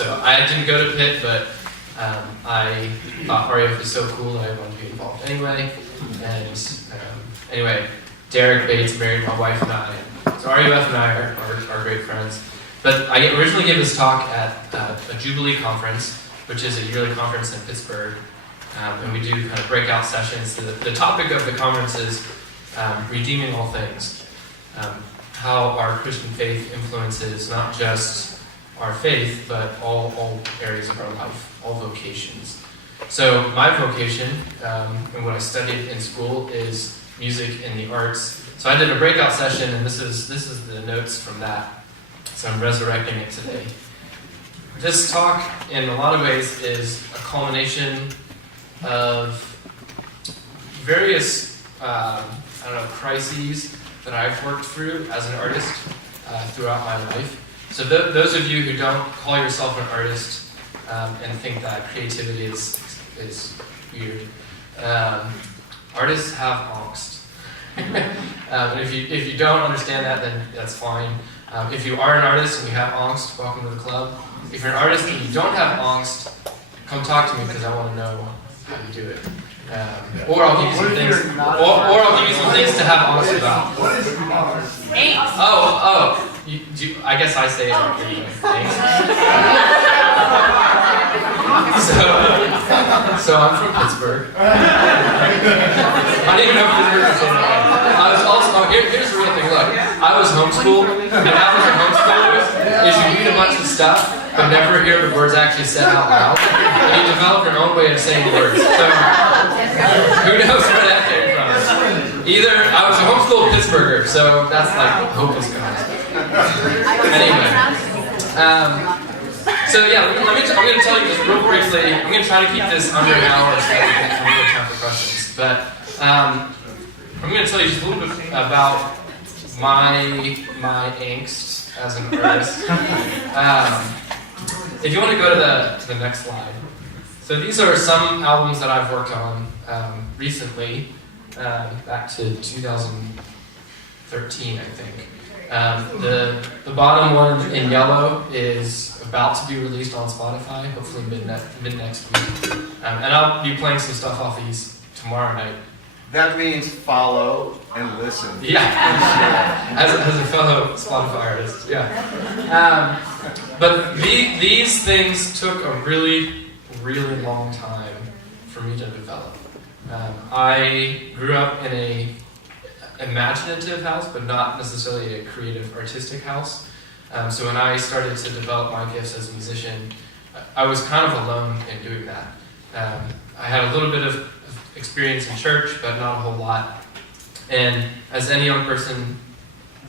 So I didn't go to Pitt, but I thought RUF was so cool that I wanted to be involved anyway. And anyway, Derek Bates married my wife and I. So RUF and I are great friends. But I originally gave this talk at a Jubilee conference, which is a yearly conference in Pittsburgh. And we do kind of breakout sessions. The topic of the conference is redeeming all things. How our Christian faith influences not just our faith, but all areas of our life, all vocations. So my vocation, and what I studied in school, is music and the arts. So I did a breakout session, and this is the notes from that. So I'm resurrecting it today. This talk, in a lot of ways, is a culmination of various, crises that I've worked through as an artist throughout my life. So those of you who don't call yourself an artist and think that creativity is weird, artists have angst. And if you don't understand that, then that's fine. If you are an artist and you have angst, welcome to the club. If you're an artist and you don't have angst, come talk to me because I want to know how you do it. Or I'll give you some things. Or I'll give you some things to have angst about. What is angst? I guess I say it anyway. So I'm from Pittsburgh. I didn't even know Pittsburgh was in that. I was also, here's the real thing, look. I was homeschooled, and what happens with homeschoolers is you read a bunch of stuff, but never hear the words actually said out loud, and you develop your own way of saying words. So, who knows where that came from? Either, I was a homeschooled Pittsburgher, so that's like hopeless concept. Anyway. So yeah, I'm going to tell you just real briefly. I'm going to try to keep this under an hour so that we can have a little time for questions. But I'm going to tell you just a little bit about my angst as an artist. If you want to go to the next slide. So these are some albums that I've worked on recently, back to 2013, I think. The bottom one in yellow is about to be released on Spotify, hopefully mid next week. And I'll be playing some stuff off these tomorrow night. That means follow and listen. Yeah, as a fellow Spotify artist, yeah. But these things took a really, really long time for me to develop. I grew up in a imaginative house, but not necessarily a creative, artistic house. So when I started to develop my gifts as a musician, I was kind of alone in doing that. I had a little bit of experience in church, but not a whole lot. And as any young person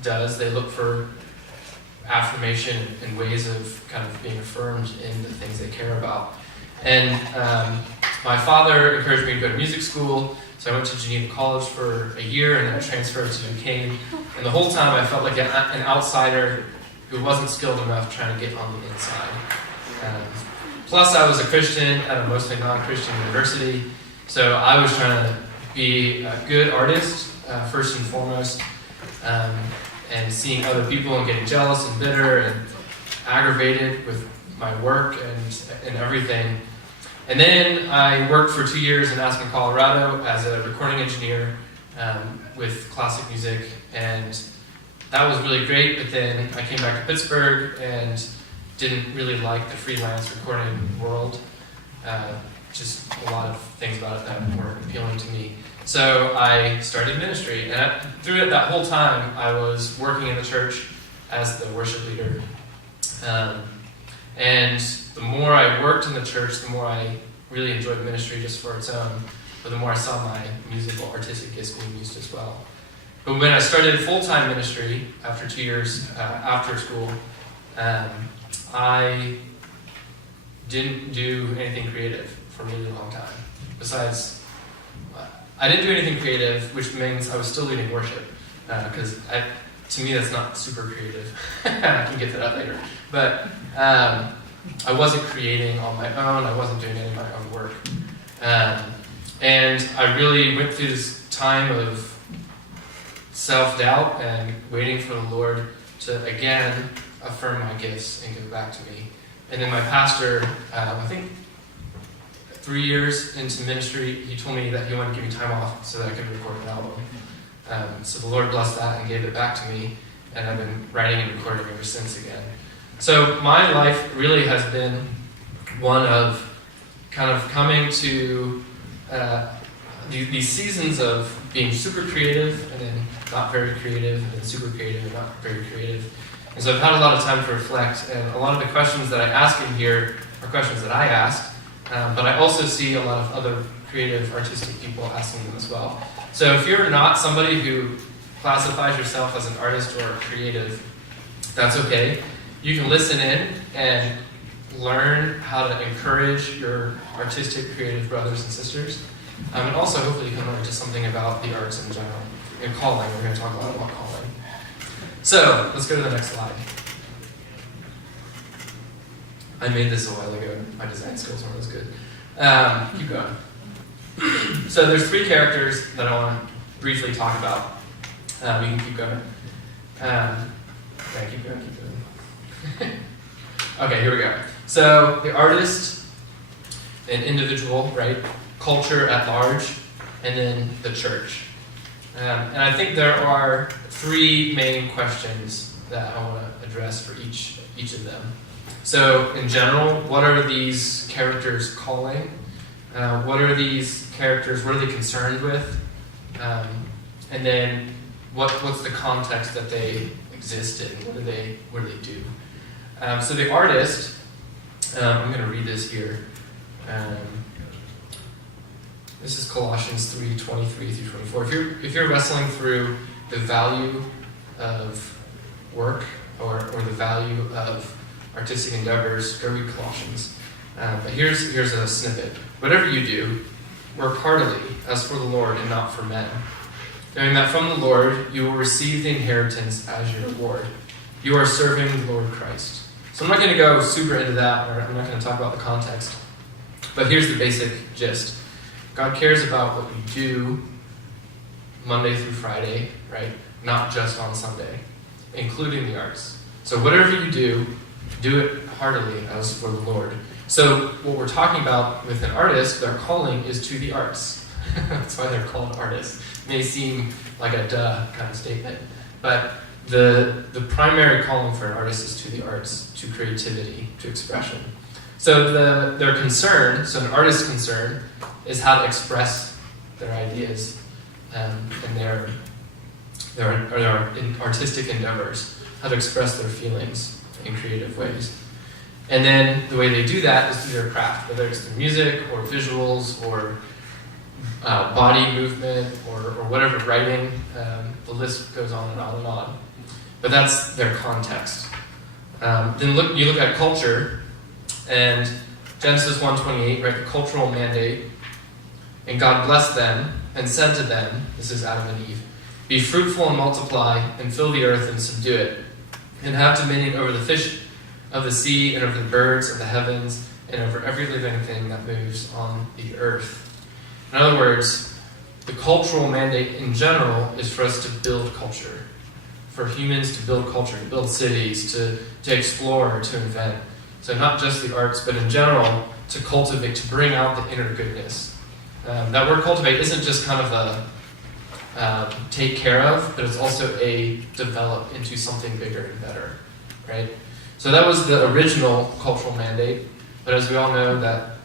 does, they look for affirmation and ways of kind of being affirmed in the things they care about. And my father encouraged me to go to music school, so I went to Geneva College for a year and then transferred to Duquesne. And the whole time I felt like an outsider who wasn't skilled enough trying to get on the inside. Plus I was a Christian at a mostly non-Christian university, so I was trying to be a good artist, first and foremost, and seeing other people and getting jealous and bitter and aggravated with my work and everything. And then I worked for 2 years in Aspen, Colorado as a recording engineer with classic music, and that was really great, but then I came back to Pittsburgh and didn't really like the freelance recording world. Just a lot of things about it that weren't appealing to me. So I started ministry, and through it that whole time I was working in the church as the worship leader. And the more I worked in the church, the more I really enjoyed ministry just for its own, but the more I saw my musical, artistic gifts being used as well. But when I started full-time ministry after 2 years after school, I didn't do anything creative for a really long time. Besides, I didn't do anything creative, which means I was still leading worship, because to me that's not super creative. I can get to that later. But I wasn't creating on my own. I wasn't doing any of my own work. And I really went through this time of self-doubt and waiting for the Lord to again affirm my gifts and give back to me. And then my pastor, I think 3 years into ministry, he told me that he wanted to give me time off so that I could record an album. So the Lord blessed that and gave it back to me, and I've been writing and recording ever since again. So my life really has been one of kind of coming to these seasons of being super creative and then not very creative and then super creative and not very creative. And so I've had a lot of time to reflect, and a lot of the questions that I ask in here are questions that I asked, but I also see a lot of other creative, artistic people asking them as well. So if you're not somebody who classifies yourself as an artist or a creative, that's okay. You can listen in and learn how to encourage your artistic, creative brothers and sisters. And also, hopefully, you can learn just something about the arts in general. And calling, we're going to talk a lot about calling. So, let's go to the next slide. I made this a while ago. My design skills weren't as good. Keep going. So, there's 3 characters that I want to briefly talk about. We can keep going. Keep going. Okay, here we go. So, the artist, an individual, right? Culture at large, and then the church. And I think there are 3 main questions that I want to address for each of them. So, in general, what are these characters calling? What are these characters, what are they concerned with? And then, what's the context that they exist in? What do they do? So the artist, I'm going to read this here. This is Colossians 3:23 through 24. If you're wrestling through the value of work or the value of artistic endeavors, go read Colossians. But here's a snippet. Whatever you do, work heartily as for the Lord and not for men, knowing that from the Lord you will receive the inheritance as your reward. You are serving the Lord Christ. So I'm not going to go super into that, or I'm not going to talk about the context. But here's the basic gist. God cares about what we do Monday through Friday, right? Not just on Sunday, including the arts. So whatever you do it heartily as for the Lord. So what we're talking about with an artist, their calling is to the arts. That's why they're called artists. It may seem like a duh kind of statement, but the primary calling for an artist is to the arts, to creativity, to expression. So their concern, so an artist's concern, is how to express their ideas and their artistic endeavors, how to express their feelings in creative ways. And then the way they do that is through their craft, whether it's through music or visuals or body movement or whatever, writing. The list goes on and on and on. But that's their context. Then you look at culture, and Genesis 1:28, right, the cultural mandate. And God blessed them and said to them, this is Adam and Eve, be fruitful and multiply and fill the earth and subdue it, and have dominion over the fish of the sea and over the birds of the heavens and over every living thing that moves on the earth. In other words, the cultural mandate in general is for us to build culture, for humans to build culture, to build cities, to explore, to invent. So not just the arts, but in general, to cultivate, to bring out the inner goodness. That word cultivate isn't just kind of a take care of, but it's also a develop into something bigger and better, right? So that was the original cultural mandate, but as we all know, that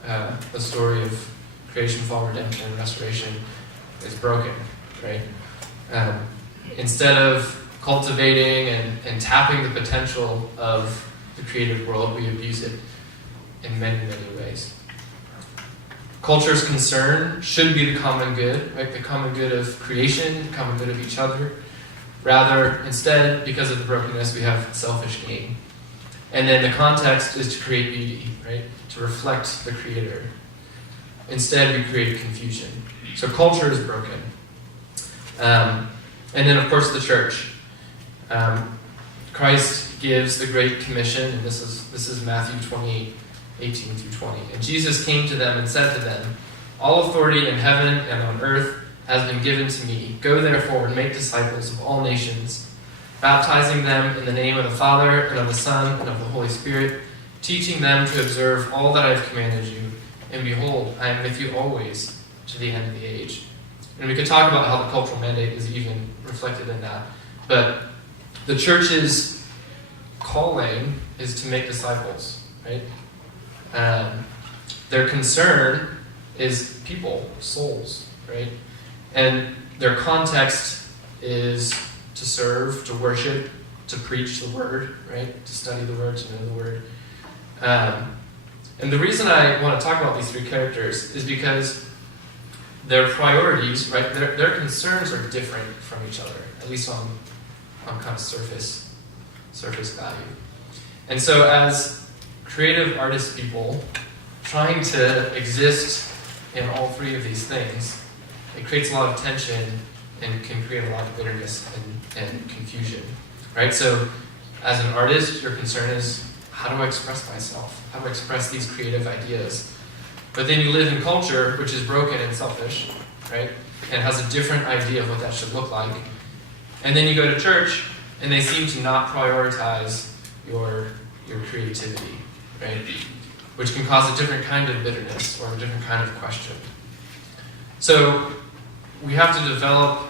the story of creation, fall, redemption, and restoration is broken, right? Instead of cultivating and tapping the potential of the creative world, we abuse it in many, many ways. Culture's concern should be the common good, right? The common good of creation, the common good of each other. Rather, instead, because of the brokenness, we have selfish gain. And then the context is to create beauty, right? To reflect the Creator. Instead, we create confusion. So culture is broken. And then, of course, the church. Christ gives the Great Commission, and this is Matthew 28:18 through 20. And Jesus came to them and said to them, all authority in heaven and on earth has been given to me. Go therefore and make disciples of all nations, baptizing them in the name of the Father and of the Son and of the Holy Spirit, teaching them to observe all that I have commanded you. And behold, I am with you always to the end of the age. And we could talk about how the cultural mandate is even reflected in that. But the church's calling is to make disciples, right? Their concern is people, souls, right? And their context is to serve, to worship, to preach the word, right? To study the word, to know the word. And the reason I want to talk about these three characters is because their priorities, right? Their concerns are different from each other, at least on kind of surface value. And so as creative artist people trying to exist in all three of these things, it creates a lot of tension and can create a lot of bitterness and confusion, right? So as an artist, your concern is, how do I express myself? How do I express these creative ideas? But then you live in culture, which is broken and selfish, right? And has a different idea of what that should look like. And then you go to church, and they seem to not prioritize your creativity, right? Which can cause a different kind of bitterness or a different kind of question. So we have to develop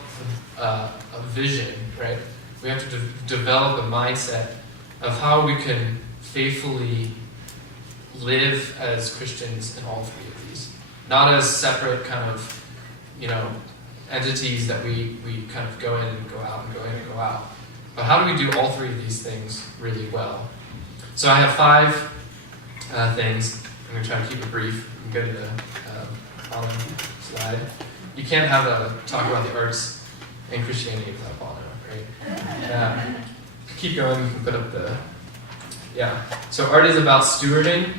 a vision, right? We have to develop a mindset of how we can faithfully live as Christians in all three of these. Not as separate kind of, entities that we kind of go in and go out and go in and go out. But how do we do all three of these things really well? So I have 5 things. I'm going to try to keep it brief. You can go to the Bono slide. You can't have a talk about the arts and Christianity without Bono, right? Keep going. You can put up the... Yeah. So art is about stewarding.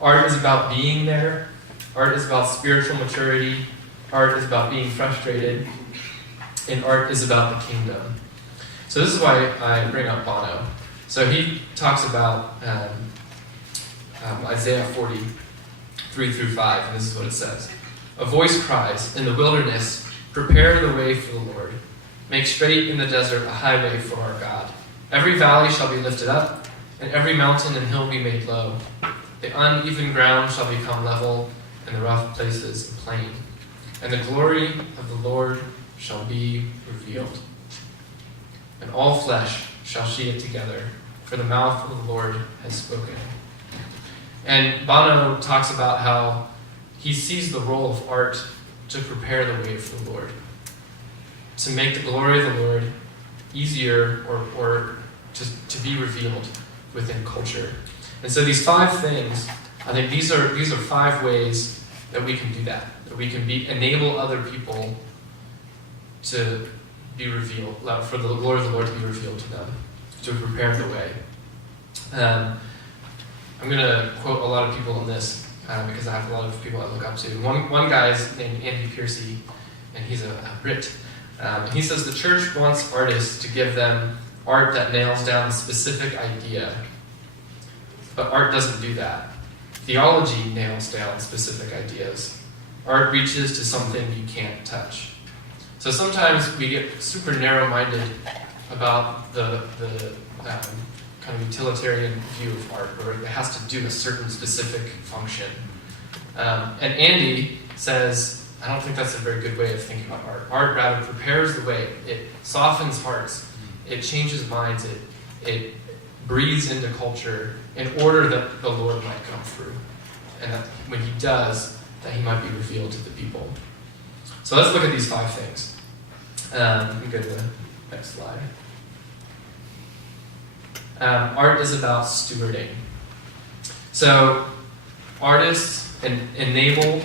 Art is about being there. Art is about spiritual maturity. Art is about being frustrated. And art is about the kingdom. So this is why I bring up Bono. So he talks about Isaiah 40, 3-5, and this is what it says. A voice cries, in the wilderness, prepare the way for the Lord. Make straight in the desert a highway for our God. Every valley shall be lifted up, and every mountain and hill be made low. The uneven ground shall become level, and the rough places a plain. And the glory of the Lord shall be revealed. And all flesh shall see it together, for the mouth of the Lord has spoken. And Bono talks about how he sees the role of art to prepare the way for the Lord, to make the glory of the Lord easier or to be revealed within culture. And so these 5 things, I think these are 5 ways that we can do that we can enable other people to be revealed, for the glory of the Lord to be revealed to them, to prepare the way. I'm going to quote a lot of people on this because I have a lot of people I look up to. One guy is named Andy Piercy, and he's a Brit. He says the church wants artists to give them art that nails down a specific idea, but art doesn't do that. Theology nails down specific ideas. Art reaches to something you can't touch. So sometimes we get super narrow-minded about the kind of utilitarian view of art, where it has to do a certain specific function. And Andy says, I don't think that's a very good way of thinking about art. Art rather prepares the way. It softens hearts. It changes minds. It breathes into culture in order that the Lord might come through. And that when he does, that he might be revealed to the people. So let's look at these 5 things. You can go to the next slide. Art is about stewarding. So artists enable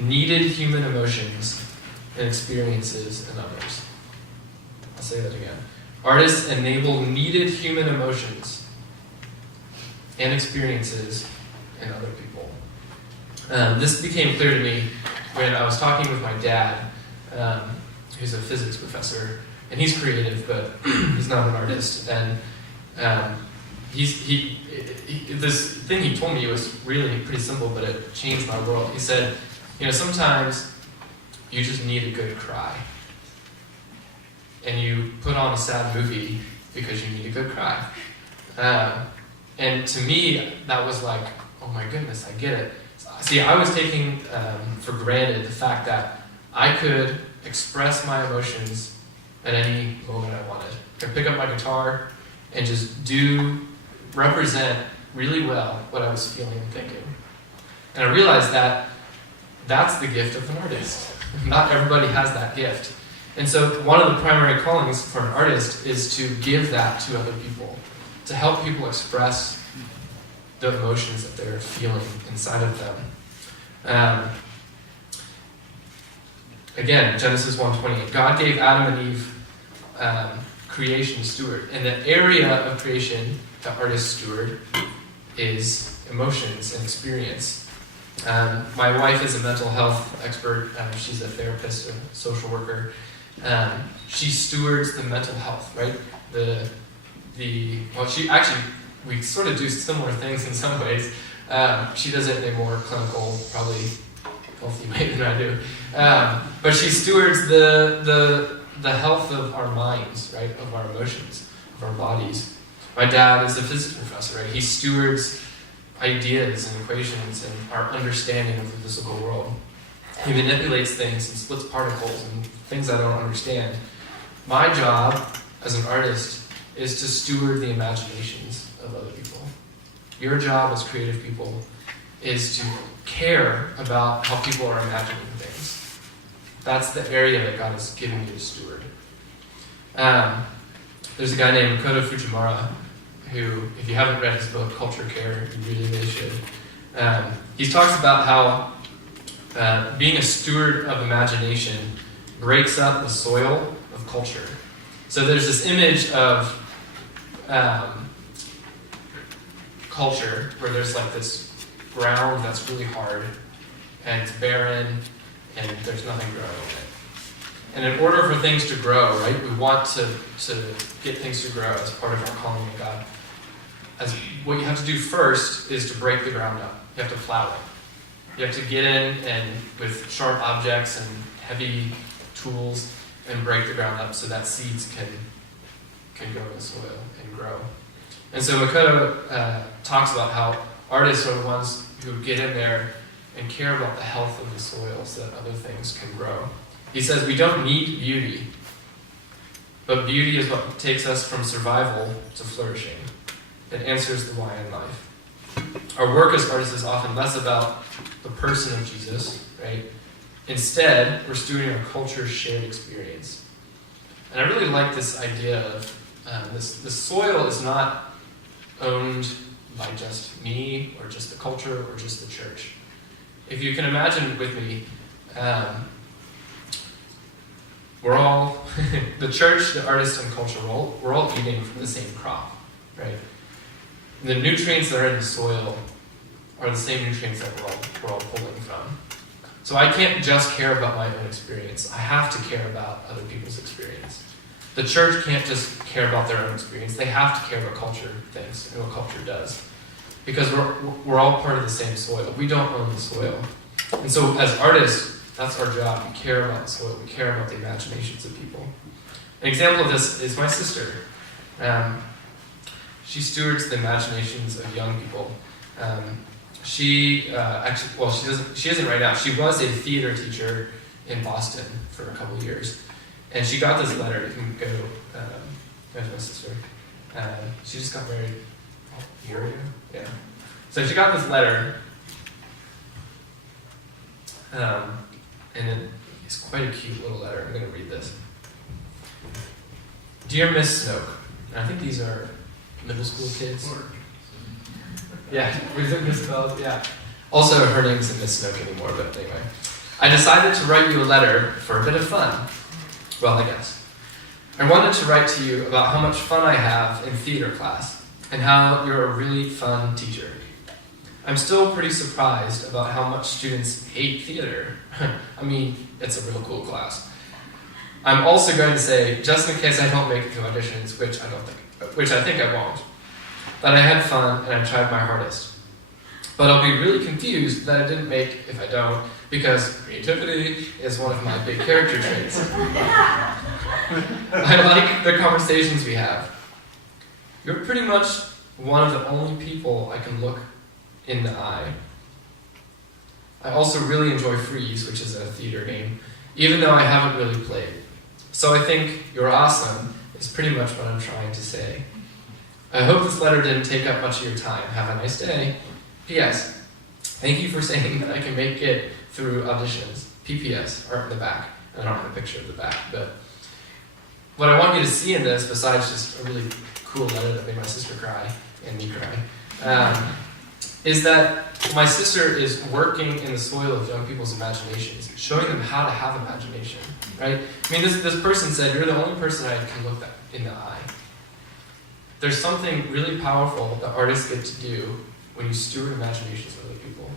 needed human emotions and experiences in others. I'll say that again. Artists enable needed human emotions and experiences in other people. This became clear to me when I was talking with my dad, who's a physics professor, and he's creative, but he's not an artist. And this thing he told me was really pretty simple, but it changed my world. He said, sometimes you just need a good cry. And you put on a sad movie because you need a good cry. And to me, that was like, oh my goodness, I get it. See, I was taking for granted the fact that I could express my emotions at any moment I wanted. I could pick up my guitar and just represent really well what I was feeling and thinking. And I realized that that's the gift of an artist. Not everybody has that gift. And so one of the primary callings for an artist is to give that to other people, to help people express the emotions that they're feeling inside of them. Again, Genesis 1:28, God gave Adam and Eve creation to steward. And the area of creation that artists steward is emotions and experience. My wife is a mental health expert. She's a therapist, a social worker. She stewards the mental health, right? We sort of do similar things in some ways. She does it in a more clinical, probably healthy way than I do. But she stewards the health of our minds, right? Of our emotions, of our bodies. My dad is a physics professor, right? He stewards ideas and equations and our understanding of the physical world. He manipulates things and splits particles and things I don't understand. My job as an artist is to steward the imaginations of other people. Your job as creative people is to care about how people are imagining things. That's the area that God has given you to steward. There's a guy named Makoto Fujimura who, if you haven't read his book, Culture Care, you really, really should. He talks about how being a steward of imagination breaks up the soil of culture. So there's this image of culture where there's like this ground that's really hard and it's barren and there's nothing growing in it. And in order for things to grow, right, we want to get things to grow as part of our calling to God. What you have to do first is to break the ground up. You have to plow it. You have to get in and with sharp objects and heavy tools and break the ground up so that seeds can go in the soil and grow. And so Makoto talks about how artists are the ones who get in there and care about the health of the soil so that other things can grow. He says we don't need beauty, but beauty is what takes us from survival to flourishing. It answers the why in life. Our work as artists is often less about the person of Jesus, right? Instead, we're stewarding our culture's shared experience. And I really like this idea of the soil is not owned by just me or just the culture or just the church. If you can imagine with me, we're all, the church, the artists, and culture, we're all eating from the same crop, right? The nutrients that are in the soil are the same nutrients that we're all pulling from. So I can't just care about my own experience. I have to care about other people's experience. The church can't just care about their own experience. They have to care about culture things and what culture does. Because we're all part of the same soil. We don't own the soil. And so as artists, that's our job. We care about the soil. We care about the imaginations of people. An example of this is my sister. She stewards the imaginations of young people. She isn't right now. She was a theater teacher in Boston for a couple of years. And she got this letter. You can go, there's my sister. She just got married a year ago. Yeah. So she got this letter. And it's quite a cute little letter. I'm going to read this. Dear Miss Snoke, and I think these are middle school kids. Yeah, was it misspelled? Yeah. Also, her name isn't Miss Snoke anymore, but anyway. I decided to write you a letter for a bit of fun. Well, I guess. I wanted to write to you about how much fun I have in theater class, and how you're a really fun teacher. I'm still pretty surprised about how much students hate theater. I mean, it's a real cool class. I'm also going to say, just in case I don't make it to auditions, which I think I won't, that I had fun and I tried my hardest. But I'll be really confused that I didn't make if I don't, because creativity is one of my big character traits. I like the conversations we have. You're pretty much one of the only people I can look in the eye. I also really enjoy Freeze, which is a theater game, even though I haven't really played. So I think you're awesome is pretty much what I'm trying to say. I hope this letter didn't take up much of your time. Have a nice day. P.S. Thank you for saying that I can make it through auditions. P.P.S. Art in the back. I don't have a picture of the back, but what I want you to see in this, besides just a really cool letter that made my sister cry and me cry, is that my sister is working in the soil of young people's imaginations, showing them how to have imagination, right? I mean, this person said, you're the only person I can look in the eye. There's something really powerful that artists get to do when you steward imaginations of other people.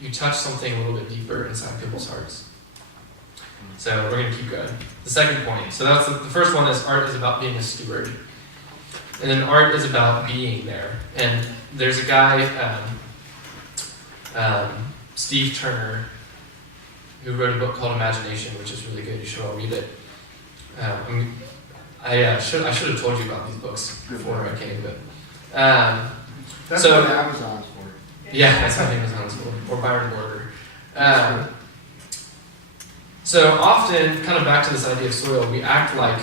You touch something a little bit deeper inside people's hearts. So we're going to keep going. The second point. So that's the first one is art is about being a steward. And then art is about being there. And there's a guy, Steve Turner, who wrote a book called Imagination, which is really good. You should all read it. I should have told you about these books before I came, but That's so, what Amazon's for. yeah, that's what Amazon's for, or Byron Border. So often, kind of back to this idea of soil, we act like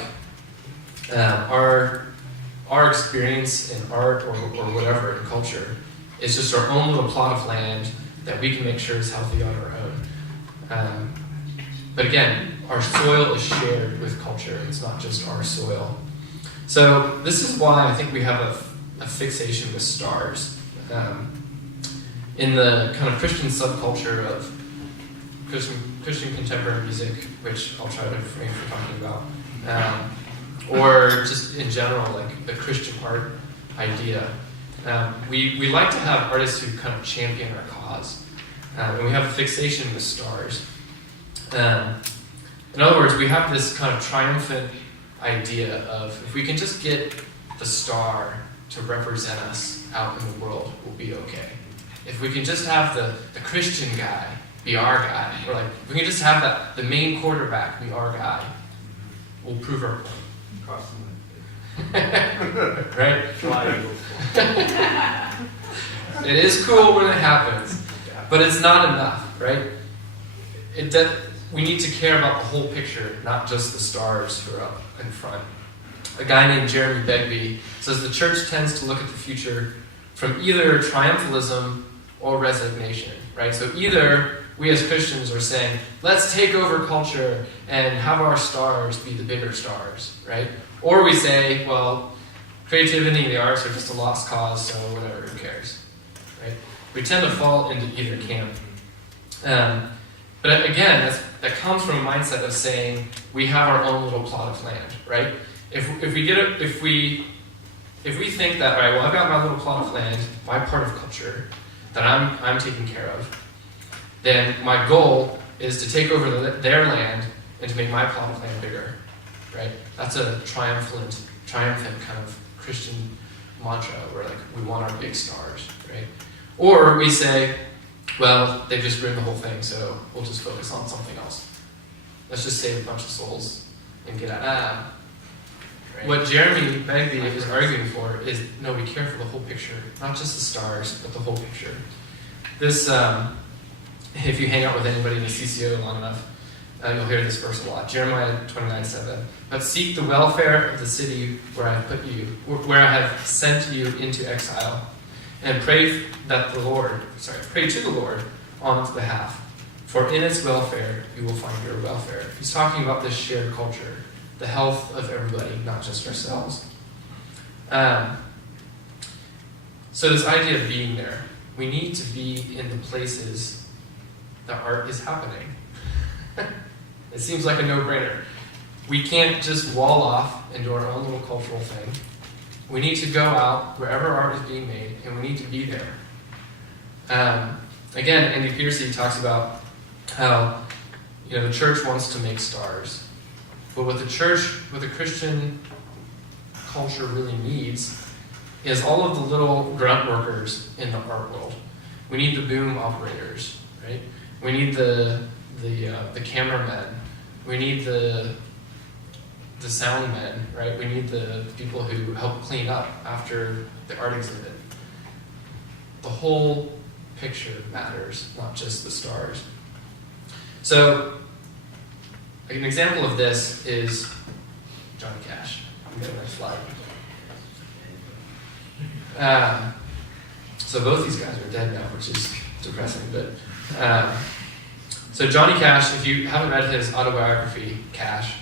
our experience in art or whatever in culture is just our own little plot of land that we can make sure is healthy on our own. But again, our soil is shared with culture. It's not just our soil. So this is why I think we have a fixation with stars. In the kind of Christian subculture of Christian contemporary music, which I'll try to refrain from talking about, or just in general, like the Christian art idea. We like to have artists who kind of champion our cause, and we have a fixation with stars. In other words, we have this kind of triumphant idea of if we can just get the star to represent us out in the world, we'll be okay. If we can just have the Christian guy be our guy, or like if we can just have the main quarterback be our guy, we'll prove our point. Right? It is cool when it happens, but it's not enough, right? We need to care about the whole picture, not just the stars who are up in front. A guy named Jeremy Begbie says the church tends to look at the future from either triumphalism or resignation, right? So either we as Christians are saying, let's take over culture and have our stars be the bigger stars, right? Or we say, well, creativity and the arts are just a lost cause, so whatever, who cares, right? We tend to fall into either camp. But again, that comes from a mindset of saying we have our own little plot of land, right? If we think that, all right, well, I've got my little plot of land, my part of culture that I'm taking care of, then my goal is to take over their land and to make my plot of land bigger, right? That's a triumphant kind of Christian mantra where like we want our big stars, right? Or we say, well, they just ruined the whole thing, so we'll just focus on something else. Let's just save a bunch of souls and get out. Right. What Jeremy Begbie is arguing for is, no, we care for the whole picture, not just the stars, but the whole picture. This, if you hang out with anybody in the CCO long enough, you'll hear this verse a lot. Jeremiah 29:7. But seek the welfare of the city where I have put you, where I have sent you into exile, and pray to the Lord on its behalf. For in its welfare you will find your welfare. He's talking about this shared culture, the health of everybody, not just ourselves. So this idea of being there, we need to be in the places that art is happening. It seems like a no-brainer. We can't just wall off and do our own little cultural thing. We need to go out wherever art is being made, and we need to be there. Again, Andy Piercy talks about how the church wants to make stars, but what the Christian culture really needs is all of the little grunt workers in the art world. We need the boom operators, right? We need the cameramen. We need the the sound men, right? We need the people who help clean up after the art exhibit. The whole picture matters, not just the stars. So, an example of this is Johnny Cash. I'm getting my slide. So both these guys are dead now, which is depressing. But so Johnny Cash, if you haven't read his autobiography, Cash,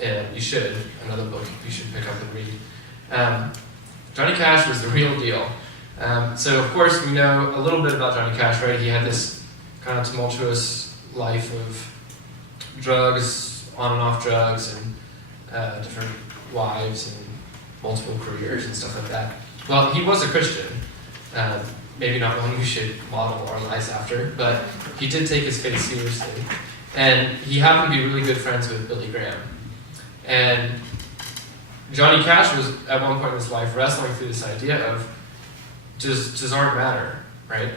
you should. Another book you should pick up and read. Johnny Cash was the real deal. So of course we know a little bit about Johnny Cash, right? He had this kind of tumultuous life of drugs, on and off drugs, and different wives and multiple careers and stuff like that. Well, he was a Christian. Maybe not one we should model our lives after, but he did take his faith seriously. And he happened to be really good friends with Billy Graham. And Johnny Cash was, at one point in his life, wrestling through this idea of, does art matter, right?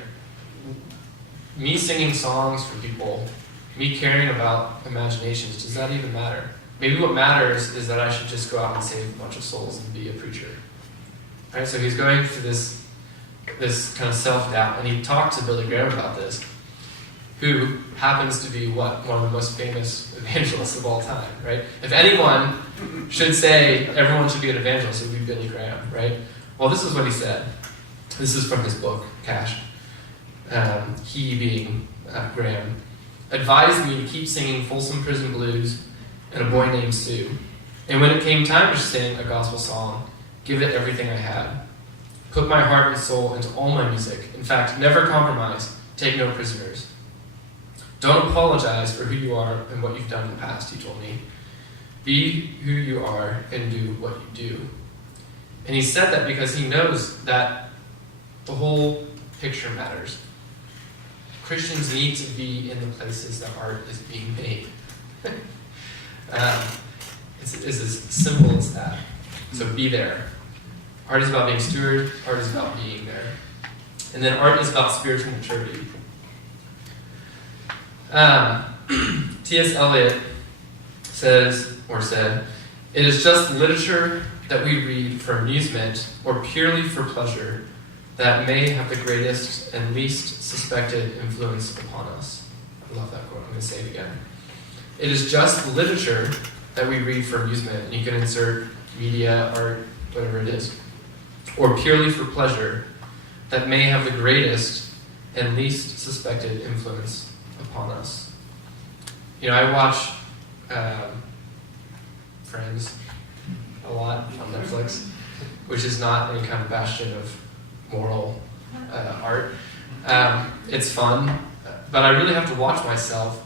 Me singing songs for people, me caring about imaginations, does that even matter? Maybe what matters is that I should just go out and save a bunch of souls and be a preacher. Right? So he's going through this kind of self-doubt, and he talked to Billy Graham about this, who happens to be one of the most famous evangelists of all time, right? If anyone should say everyone should be an evangelist, it would be Billy Graham, right? Well, this is what he said. This is from his book, Cash. He being Graham, advised me to keep singing Folsom Prison Blues and A Boy Named Sue. And when it came time to sing a gospel song, give it everything I had. Put my heart and soul into all my music. In fact, never compromise. Take no prisoners. Don't apologize for who you are and what you've done in the past, he told me. Be who you are and do what you do. And he said that because he knows that the whole picture matters. Christians need to be in the places that art is being made. It's as simple as that. So be there. Art is about being steward. Art is about being there. And then art is about spiritual maturity. T.S. Eliot said, "It is just literature that we read for amusement or purely for pleasure that may have the greatest and least suspected influence upon us." I love that quote. I'm going to say it again. It is just literature that we read for amusement, and you can insert media, art, whatever it is, or purely for pleasure that may have the greatest and least suspected influence upon us. You know, I watch Friends a lot on Netflix, which is not any kind of bastion of moral art. It's fun, but I really have to watch myself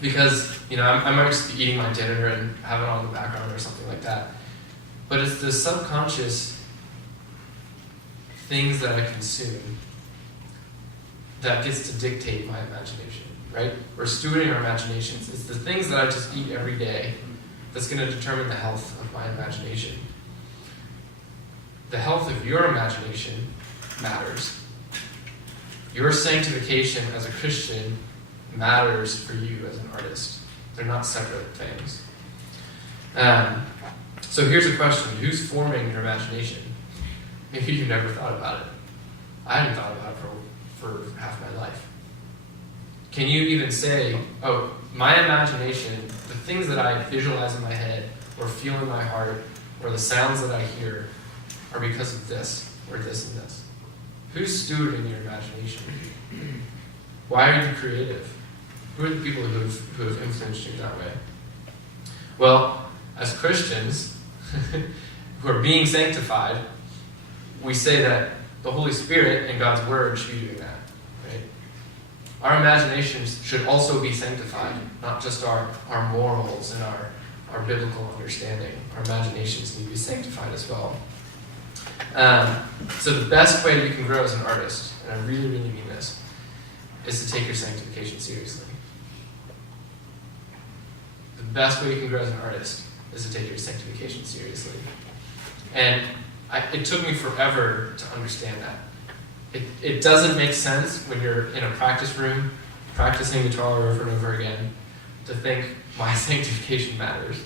because, you know, I might just be eating my dinner and have it on the background or something like that. But it's the subconscious things that I consume that gets to dictate my imagination, right? We're stewarding our imaginations. It's the things that I just eat every day that's going to determine the health of my imagination. The health of your imagination matters. Your sanctification as a Christian matters for you as an artist. They're not separate things. So here's a question. Who's forming your imagination? Maybe you never thought about it. I hadn't thought about it for half my life. Can you even say, oh, my imagination, the things that I visualize in my head or feel in my heart or the sounds that I hear are because of this or this and this? Who's stewarding your imagination? Why are you creative? Who are the people who have influenced you in that way? Well, as Christians who are being sanctified, we say that the Holy Spirit and God's Word should be doing that. Right? Our imaginations should also be sanctified, not just our morals and our biblical understanding. Our imaginations need to be sanctified as well. So the best way you can grow as an artist, and I really, really mean this, is to take your sanctification seriously. The best way you can grow as an artist is to take your sanctification seriously. And it took me forever to understand that. It doesn't make sense when you're in a practice room, practicing guitar over and over again, to think my sanctification matters.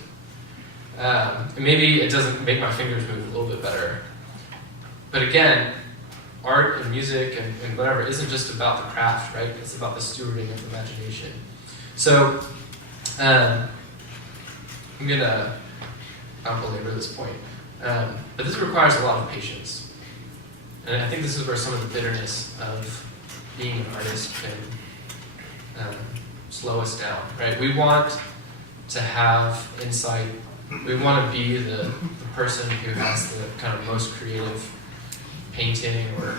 And maybe it doesn't make my fingers move a little bit better. But again, art and music and whatever isn't just about the craft, right? It's about the stewarding of imagination. So, I'm gonna not belabor this point. But this requires a lot of patience. And I think this is where some of the bitterness of being an artist can slow us down, right? We want to have insight. We want to be the person who has the kind of most creative painting or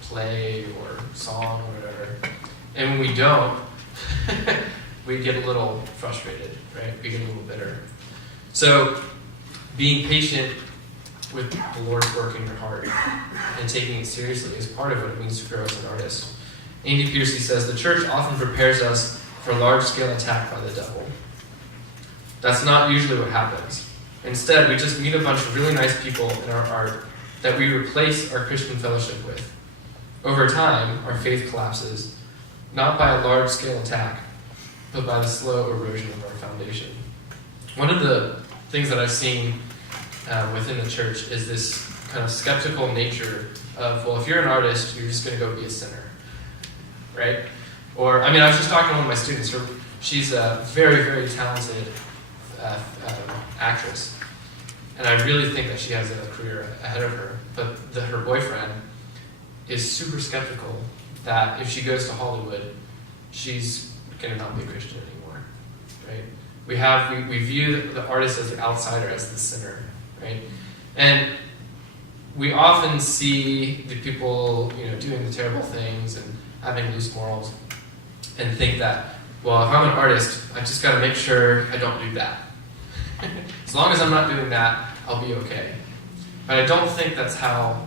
play or song or whatever. And when we don't, we get a little frustrated, right? We get a little bitter. So being patient with the Lord's work in your heart and taking it seriously is part of what it means to grow as an artist. Andy Piercy says, the church often prepares us for large-scale attack by the devil. That's not usually what happens. Instead, we just meet a bunch of really nice people in our art that we replace our Christian fellowship with. Over time, our faith collapses, not by a large-scale attack, but by the slow erosion of our foundation. One of the things that I've seen within the church is this kind of skeptical nature of, well, if you're an artist, you're just going to go be a sinner, right? Or, I was just talking to one of my students. She's a very, very talented actress, and I really think that she has a career ahead of her. But her boyfriend is super skeptical that if she goes to Hollywood, she's going to not be a Christian anymore, right? We view the artist as the outsider, as the sinner, right? And we often see the people, doing the terrible things and having loose morals, and think that, well, if I'm an artist, I just got to make sure I don't do that. As long as I'm not doing that, I'll be okay. But I don't think that's how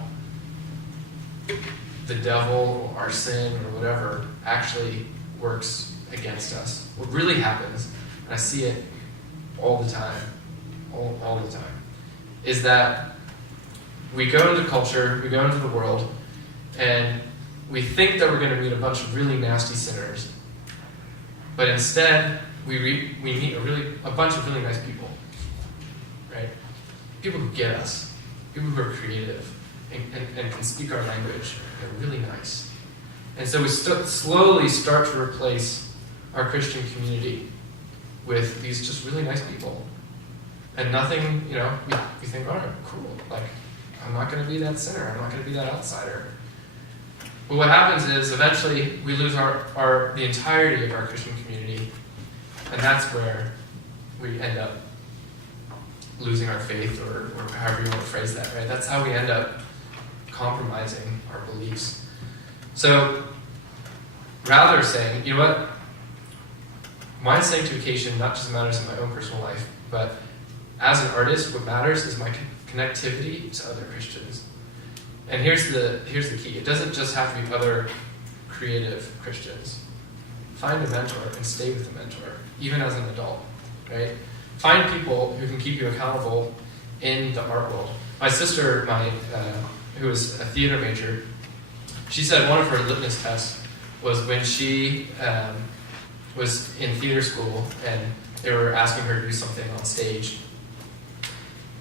the devil or our sin or whatever actually works against us. What really happens, and I see it all the time, all the time, is that we go into culture, we go into the world, and we think that we're going to meet a bunch of really nasty sinners. But instead, we meet a bunch of really nice people, right? People who get us, people who are creative and can speak our language. They're really nice. And so we slowly start to replace our Christian community with these just really nice people. And nothing, we think, all right, cool. Like, I'm not going to be that sinner. I'm not going to be that outsider. But what happens is eventually we lose the entirety of our Christian community, and that's where we end up losing our faith, or however you want to phrase that, right? That's how we end up compromising our beliefs. So rather saying, you know what, my sanctification not just matters in my own personal life, but as an artist, what matters is my connectivity to other Christians. And here's the key. It doesn't just have to be other creative Christians. Find a mentor and stay with a mentor, even as an adult, right? Find people who can keep you accountable in the art world. My sister, who was a theater major, she said one of her litmus tests was when she was in theater school and they were asking her to do something on stage.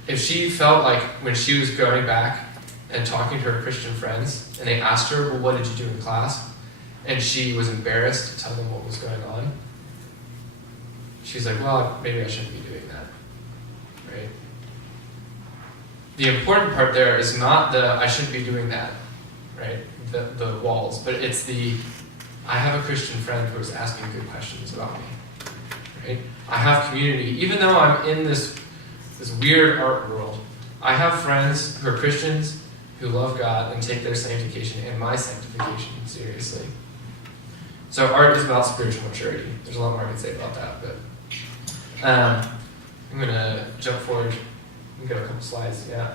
If she felt like when she was going back and talking to her Christian friends, and they asked her, well, what did you do in class? And she was embarrassed to tell them what was going on. She's like, well, maybe I shouldn't be doing that, right? The important part there is not the, I shouldn't be doing that, right? The walls, but it's I have a Christian friend who is asking good questions about me, right? I have community. Even though I'm in this weird art world, I have friends who are Christians who love God and take their sanctification and my sanctification seriously. So art is about spiritual maturity. There's a lot more I can say about that, but I'm going to jump forward and go a couple slides. Yeah.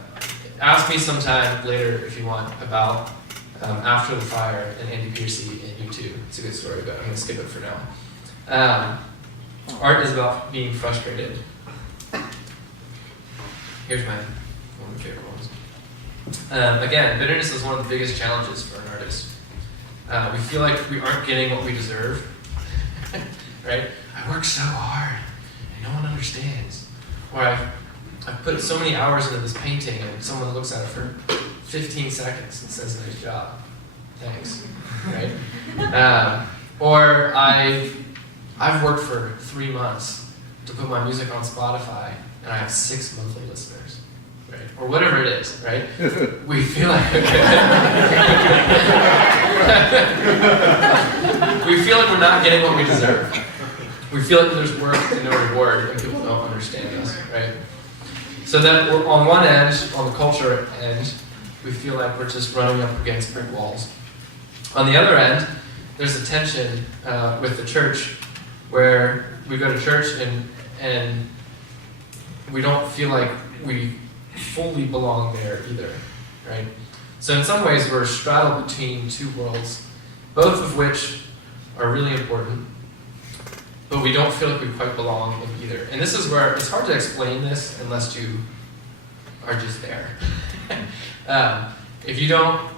Ask me sometime later if you want about After the Fire and Andy Piercy and U2. It's a good story, but I'm going to skip it for now. Art is about being frustrated. Here's one of my favorite ones. Again, bitterness is one of the biggest challenges for an artist. We feel like we aren't getting what we deserve, right? I work so hard, and no one understands. Or I've put so many hours into this painting and someone looks at it for 15 seconds and says, nice job. Thanks. Right? Or I've worked for 3 months to put my music on Spotify and I have 6 monthly listeners. Right? Or whatever it is, right? We feel like we're not getting what we deserve. We feel like there's work and no reward, and people don't understand us, right? So that we're on one end, on the culture end, we feel like we're just running up against brick walls. On the other end, there's a tension with the church, where we go to church and we don't feel like we fully belong there either, right? So in some ways we're straddled between two worlds, both of which are really important, but we don't feel like we quite belong in either. And this is where it's hard to explain this unless you are just there. If you don't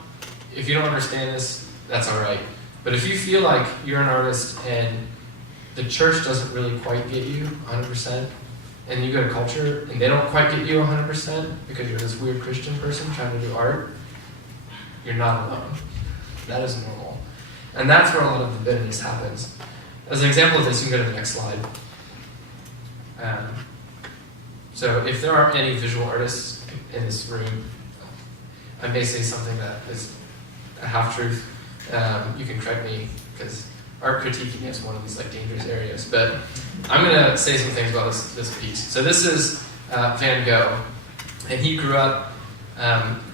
understand this, that's all right. But if you feel like you're an artist and the church doesn't really quite get you 100%, and you go to culture and they don't quite get you 100% because you're this weird Christian person trying to do art, you're not alone. That is normal. And that's where a lot of the bitterness happens. As an example of this, you can go to the next slide. So if there aren't any visual artists in this room, I may say something that is a half-truth. You can correct me, because art critiquing is one of these dangerous areas. But I'm going to say some things about this piece. So this is Van Gogh, and he grew up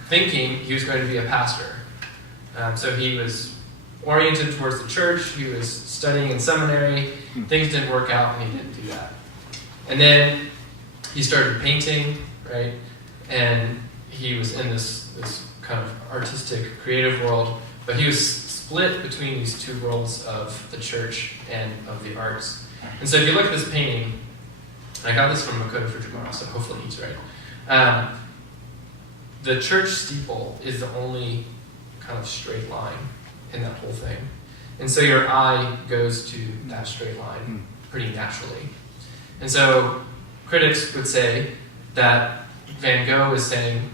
thinking he was going to be a pastor. So he was oriented towards the church. He was studying in seminary. Things didn't work out, and he didn't do that. And then he started painting, right? And he was in this kind of artistic, creative world, but he was split between these two worlds of the church and of the arts. And so if you look at this painting, and I got this from Makoto Fujimura, so hopefully he's right. The church steeple is the only kind of straight line in that whole thing. And so your eye goes to that straight line pretty naturally. And so critics would say that Van Gogh is saying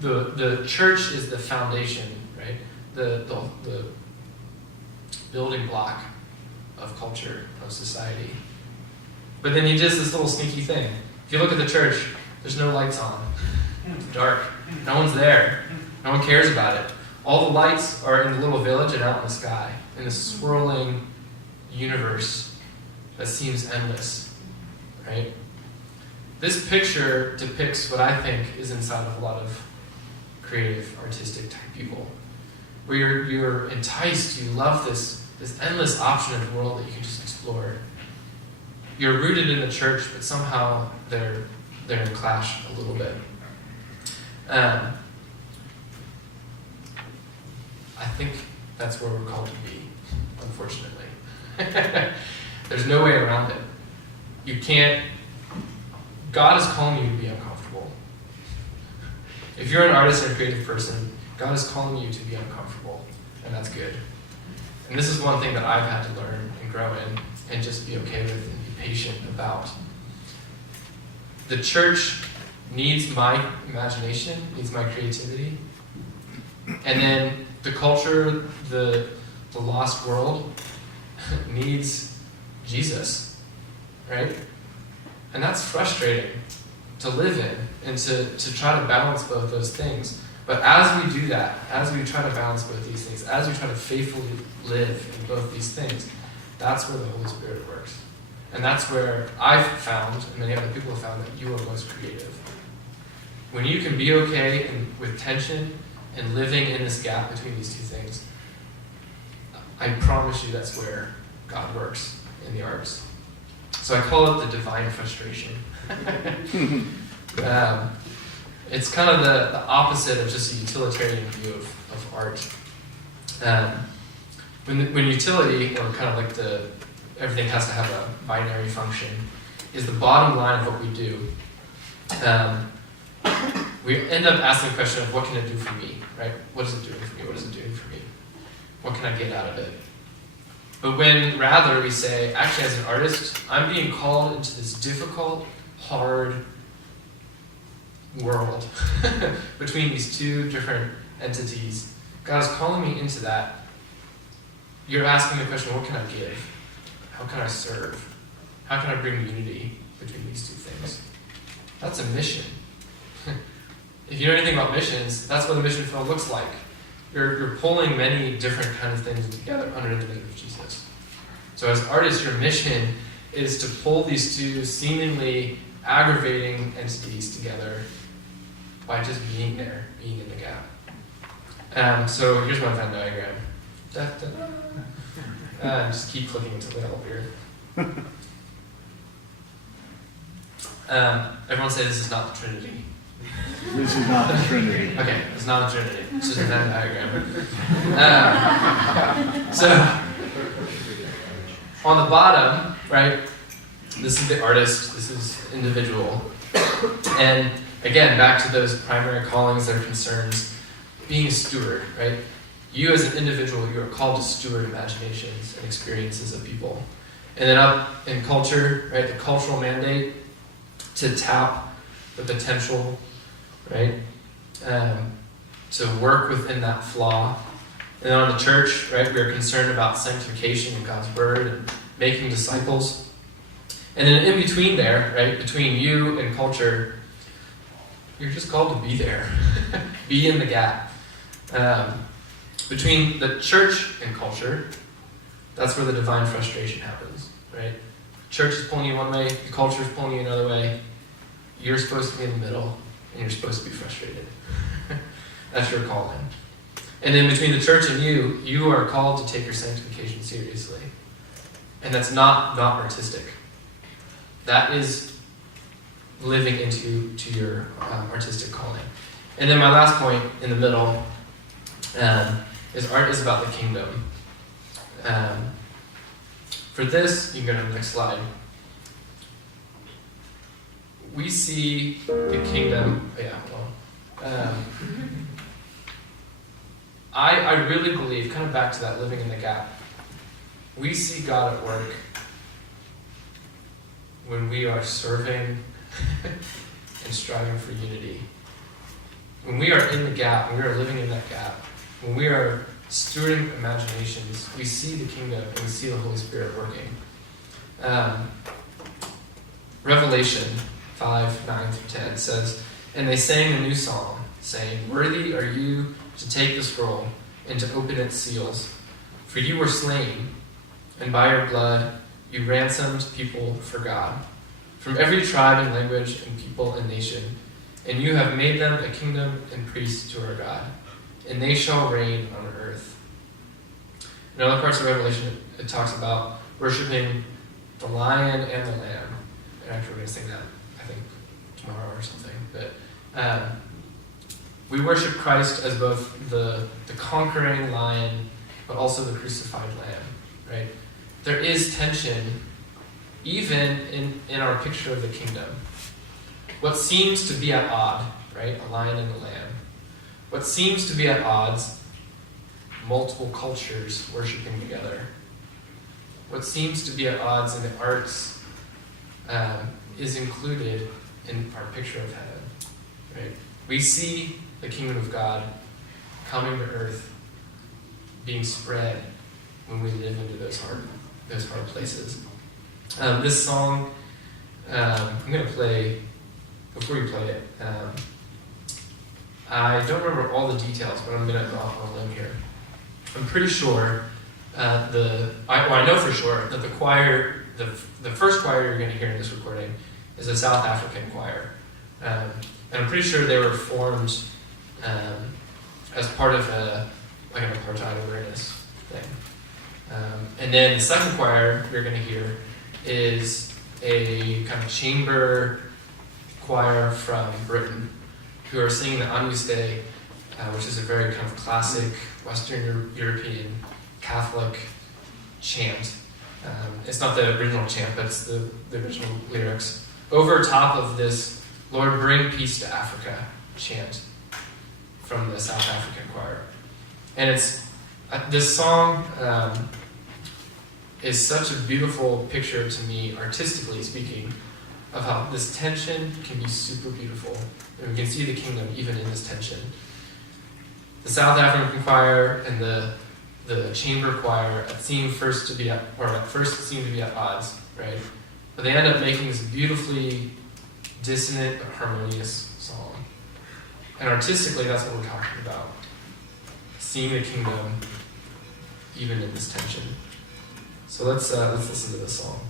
the church is the foundation, right? The building block of culture, of society. But then he does this little sneaky thing. If you look at the church, there's no lights on. It's dark. No one's there. No one cares about it. All the lights are in the little village and out in the sky, in this swirling universe that seems endless, right? This picture depicts what I think is inside of a lot of creative, artistic type people, where you're enticed, you love this endless option of the world that you can just explore. You're rooted in the church, but somehow they're in clash a little bit. I think that's where we're called to be, unfortunately. There's no way around it. You can't. God is calling you to be uncomfortable. If you're an artist or a creative person, God is calling you to be uncomfortable, and that's good. And this is one thing that I've had to learn and grow in, and just be okay with and be patient about. The church needs my imagination, needs my creativity, and then the culture, the lost world, needs Jesus, right? And that's frustrating to live in and to try to balance both those things. But as we do that, as we try to balance both these things, as we try to faithfully live in both these things, that's where the Holy Spirit works. And that's where I've found, and many other people have found, that you are most creative. When you can be okay with tension and living in this gap between these two things, I promise you that's where God works in the arts. So I call it the divine frustration. It's kind of the opposite of just a utilitarian view of art. When utility, or kind of like everything has to have a binary function, is the bottom line of what we do, we end up asking the question of what can it do for me, right? What is it doing for me? What is it doing for me? What can I get out of it? But when rather we say, actually as an artist, I'm being called into this difficult, hard world between these two different entities. God is calling me into that. You're asking the question, what can I give? How can I serve? How can I bring unity between these two things? That's a mission. If you know anything about missions, that's what a mission field looks like. You're pulling many different kind of things together under the name of Jesus. So as artists, your mission is to pull these two seemingly aggravating entities together by just being there, being in the gap. So here's my Venn diagram. Da, da, da. Just keep clicking until they all appear. Everyone say this is not the Trinity. This is not the Trinity. Okay, it's not a Trinity. It's just a Venn diagram. So, on the bottom, right, this is the artist, this is individual. And again, back to those primary callings and concerns, being a steward, right? You as an individual, you are called to steward imaginations and experiences of people. And then up in culture, right, the cultural mandate to tap the potential, right, to work within that flaw. And then on the church, right, we are concerned about sanctification in God's word and making disciples. And then in between there, right, between you and culture, you're just called to be there. Be in the gap. Between the church and culture, that's where the divine frustration happens, right? Church is pulling you one way, the culture is pulling you another way. You're supposed to be in the middle, and you're supposed to be frustrated. That's your calling. And then between the church and you are called to take your sanctification seriously. And that's not artistic. That is living into your artistic calling. And then my last point in the middle is art is about the kingdom. For this, you can go to the next slide. We see the kingdom. I really believe, kind of back to that living in the gap, we see God at work when we are serving and striving for unity. When we are in the gap, when we are living in that gap, when we are stewarding imaginations, we see the kingdom and we see the Holy Spirit working. Revelation 5:9-10 says, "And they sang a new song, saying, 'Worthy are you to take the scroll and to open its seals. For you were slain, and by your blood you ransomed people for God, from every tribe and language and people and nation. And you have made them a kingdom and priests to our God, and they shall reign on earth.'" In other parts of Revelation, it talks about worshiping the lion and the lamb. And actually, we're going to sing that, I think, tomorrow or something. But we worship Christ as both the conquering lion, but also the crucified lamb, right? There is tension even in our picture of the kingdom. What seems to be at odds, right? A lion and a lamb. What seems to be at odds, multiple cultures worshiping together. What seems to be at odds in the arts is included in our picture of heaven, right? We see the kingdom of God coming to earth, being spread when we live into those hard places. This song, I'm going to play. Before you play it, I don't remember all the details, but I'm going to go off on a limb here. I'm pretty sure I know for sure that the choir, the first choir you're going to hear in this recording is a South African choir. And I'm pretty sure they were formed as part of an apartheid awareness thing. And then the second choir you're going to hear is a kind of chamber choir from Britain who are singing the Agnus Dei, which is a very kind of classic Western European Catholic chant. It's not the original chant, but it's the original lyrics. Over top of this "Lord, bring peace to Africa" chant from the South African choir. And it's this song, is such a beautiful picture to me, artistically speaking, of how this tension can be super beautiful. And we can see the kingdom even in this tension. The South African choir and the chamber choir seem first to be at odds, right? But they end up making this beautifully dissonant but harmonious song. And artistically, that's what we're talking about. Seeing the kingdom even in this tension. So let's listen to this song.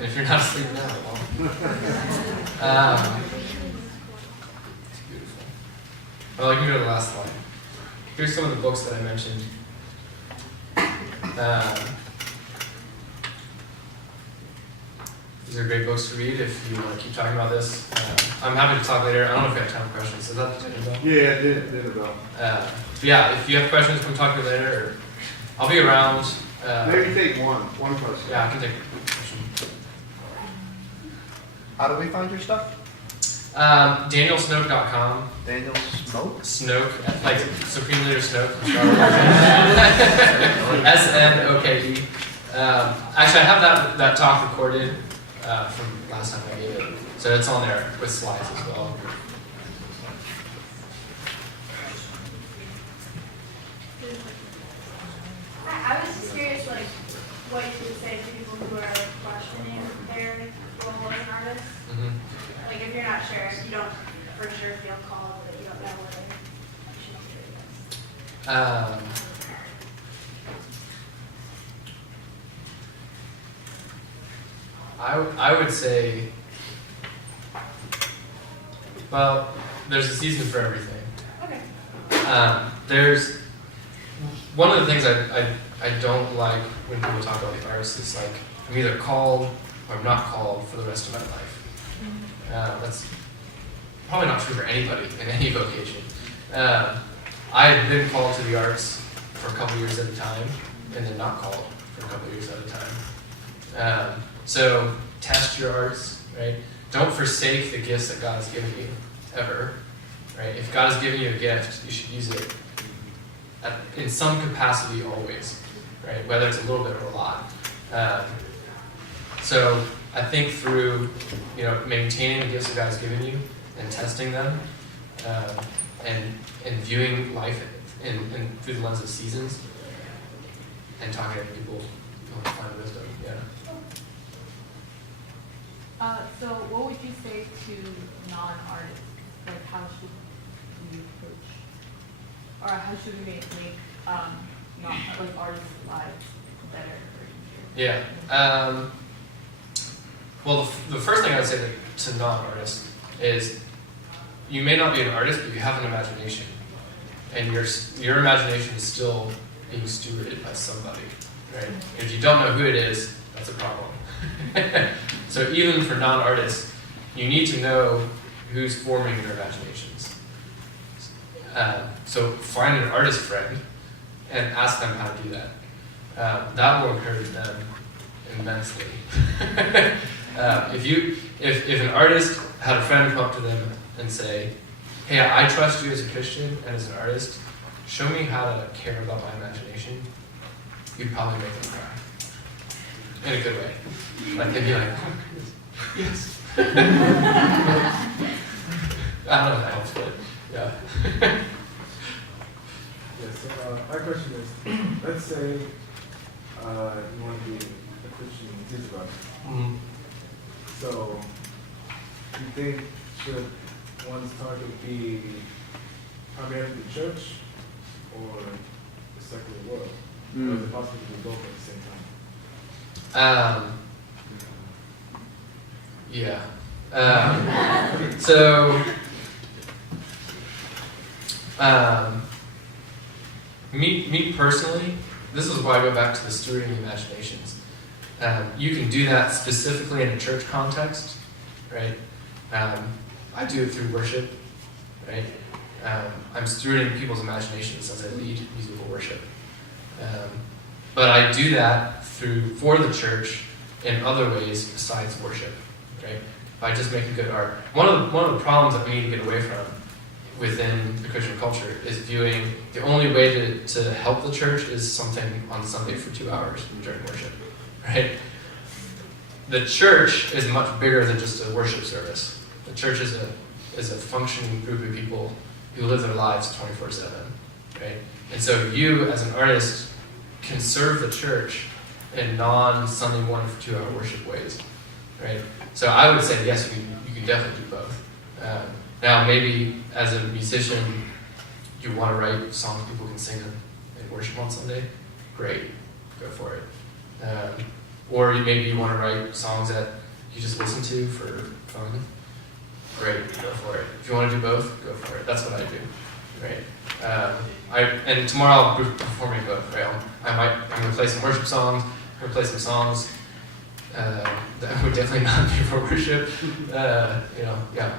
If you're not asleep now, well. It's beautiful. Well, I can go to the last slide. Here's some of the books that I mentioned. these are great books to read if you want to keep talking about this. I'm happy to talk later. I don't know if we have time for questions. Is that the time? Yeah, it did about. Yeah, if you have questions, come talk to me later. Or I'll be around. Maybe take one question. Yeah, I can take a question. How do we find your stuff? DanielSnoke.com. Daniel Smoke? Snoke, like Supreme Leader Snoke from Star Wars. Snoke. Actually, I have that talk recorded from last time I gave it, so it's on there with slides as well. I was just curious, like, what you would say to people who are like, questioning their role as an artist. Mm-hmm. Like, if you're not sure, if you don't for sure feel called, but you don't know what you should do this. I would say, well, there's a season for everything. Okay. There's one of the things I don't like when people talk about the arts is like I'm either called or I'm not called for the rest of my life. That's probably not true for anybody in any vocation. I've been called to the arts for a couple years at a time, and then not called for a couple years at a time. So test your arts, right? Don't forsake the gifts that God has given you, ever, right? If God has given you a gift, you should use it in some capacity always, right? Whether it's a little bit or a lot. So I think through, maintaining the gifts that God has given you and testing them, and viewing life through the lens of seasons, and talking to people who want to find wisdom. Yeah. So what would you say to non-artists? Like, how should we approach, or how should we make artists' lives better or easier? Yeah. Well, the first thing I would say to non-artists is you may not be an artist, but you have an imagination. And your imagination is still being stewarded by somebody, right? If you don't know who it is, that's a problem. So even for non-artists, you need to know who's forming your imaginations. So find an artist friend and ask them how to do that. That will encourage them immensely. If an artist had a friend come up to them and say, "Hey, I trust you as a Christian and as an artist. Show me how to care about my imagination," you'd probably make them cry. In a good way. Like they'd be like, "Oh, yes." I don't know if that helps, but yeah. Yes, so my question is, let's say you want to be a Christian teacher. Mm-hmm. So, do you think should one's target be primarily the church or the secular world? Or is it possible to do both at the same time? Yeah. Me personally, this is why I go back to the stewarding of imaginations. You can do that specifically in a church context, right? I do it through worship, right? I'm stewarding people's imaginations as I lead musical worship. But I do that for the church in other ways besides worship, right? By just making good art. One of the problems that we need to get away from within the Christian culture is viewing the only way to help the church is something on Sunday for 2 hours during worship, right? The church is much bigger than just a worship service. The church is a functioning group of people who live their lives 24/7, right? And so you, as an artist, can serve the church in non-Sunday morning for 2 hour worship ways, right? So I would say yes, you can definitely do both. Now maybe as a musician, you want to write songs people can sing in worship on Sunday, great, go for it. Or maybe you want to write songs that you just listen to for fun, great, go for it. If you want to do both, go for it. That's what I do, right? And tomorrow I'll be performing both, right? I'm going to play some worship songs, I'm going to play some songs That would definitely not be for worship. You know, yeah.